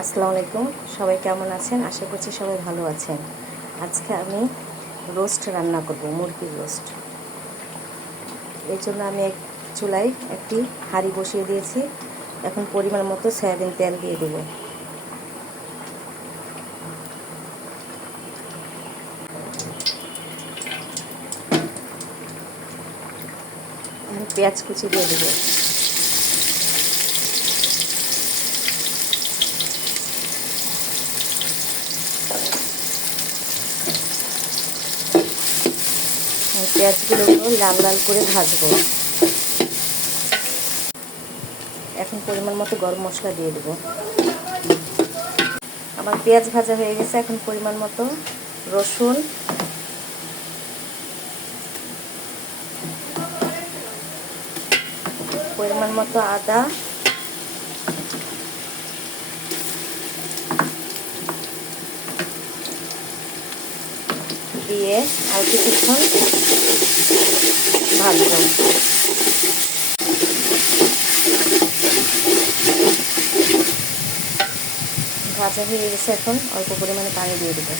আসসালামু আলাইকুম, সবাই কেমন আছেন? আশা করছি সবাই ভালো আছেন। আজকে আমি রোস্ট রান্না করব, মুরগির রোস্ট। এর জন্য আমি চুলায় একটি হাঁড়ি বসিয়ে দিয়েছি। এখন পরিমাণ মতো সয়াবিন তেল দিয়ে দেব। পেঁয়াজ কুচি দিয়ে দেবো। পেঁয়াজগুলো লাল লাল করে ভাজবো। এখন পরিমাণ মতো গরম মশলা দিয়ে দেবো। আমার পেঁয়াজ ভাজা হয়ে গেছে। এখন পরিমাণ মতো রসুন, পরিমাণ মতো আদা, দিয়ে আর কিছুক্ষণ ভাজবো। ভাজা হয়ে গেছে। এখন অল্প পরিমাণে পানি দিয়ে দেবো।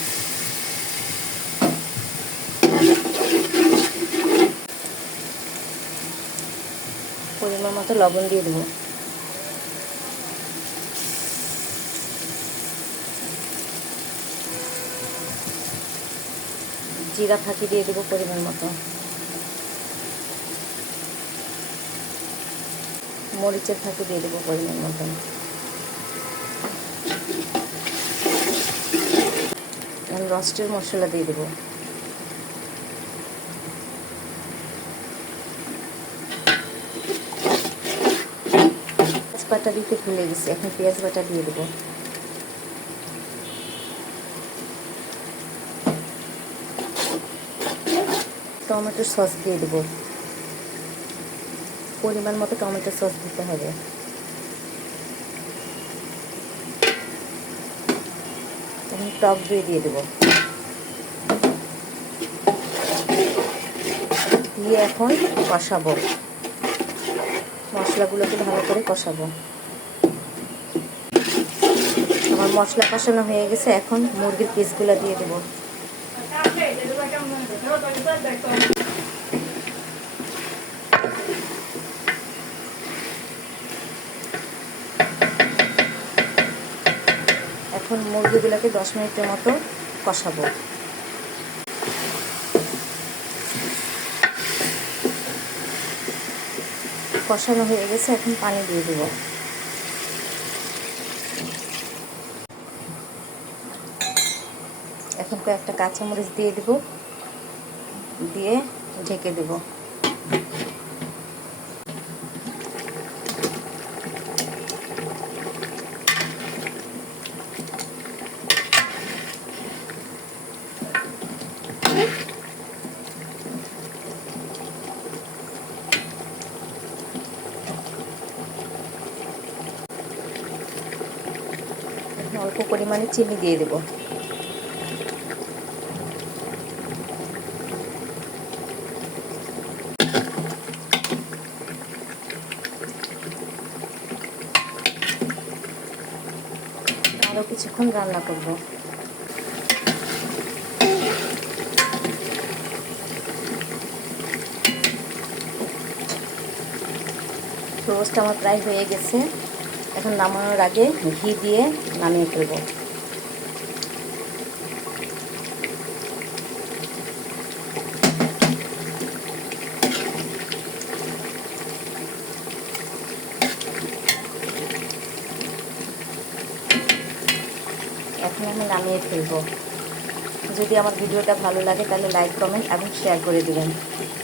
পরিমাণ মতো লবণ দিয়ে দেবো। জিরা ফাঁকি দিয়ে দেবো পরিমাণ মতো। মরিচের ফাঁকি দিয়ে দেবো পরিমাণ মতো। রোস্টের মশলা দিয়ে দেবো। পেঁয়াজ বাটা দিতে ভুলে গেছি। এখন পেঁয়াজ বাটা দিয়ে দেবো। টমেটো সস দিয়ে দেবো। পরিমাণ মতো টমেটো সস দিতে হবে। এখন টক দই দিয়ে দেবো। দিয়ে এখন কষাবো। মশলাগুলোকে ভালো করে কষাবো। আমার মশলা কষানো হয়ে গেছে। এখন মুরগির পিসগুলো দিয়ে দেবো। এখন মুরগিগুলোকে 10 মিনিটের মতো কষাবো। কষানো হয়ে গেছে। এখন পানি দিয়ে দেব। এখন কয়েকটা কাঁচামরিচ দিয়ে দেব, দিয়ে ঢেকে দেব। অল্প পরিমাণে চিনি দিয়ে দেব। আরও কিছুক্ষণ রান্না করব। রোস্ট আমার প্রায় হয়ে গেছে। এখন নামানোর আগে ঘি দিয়ে নামিয়ে ফেলব। এখন আমি নামিয়ে ফেলব। যদি আমার ভিডিওটা ভালো লাগে তাহলে লাইক, কমেন্ট এবং শেয়ার করে দিবেন।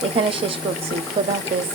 এখানে শেষ করছি। খোদা হাফেজ।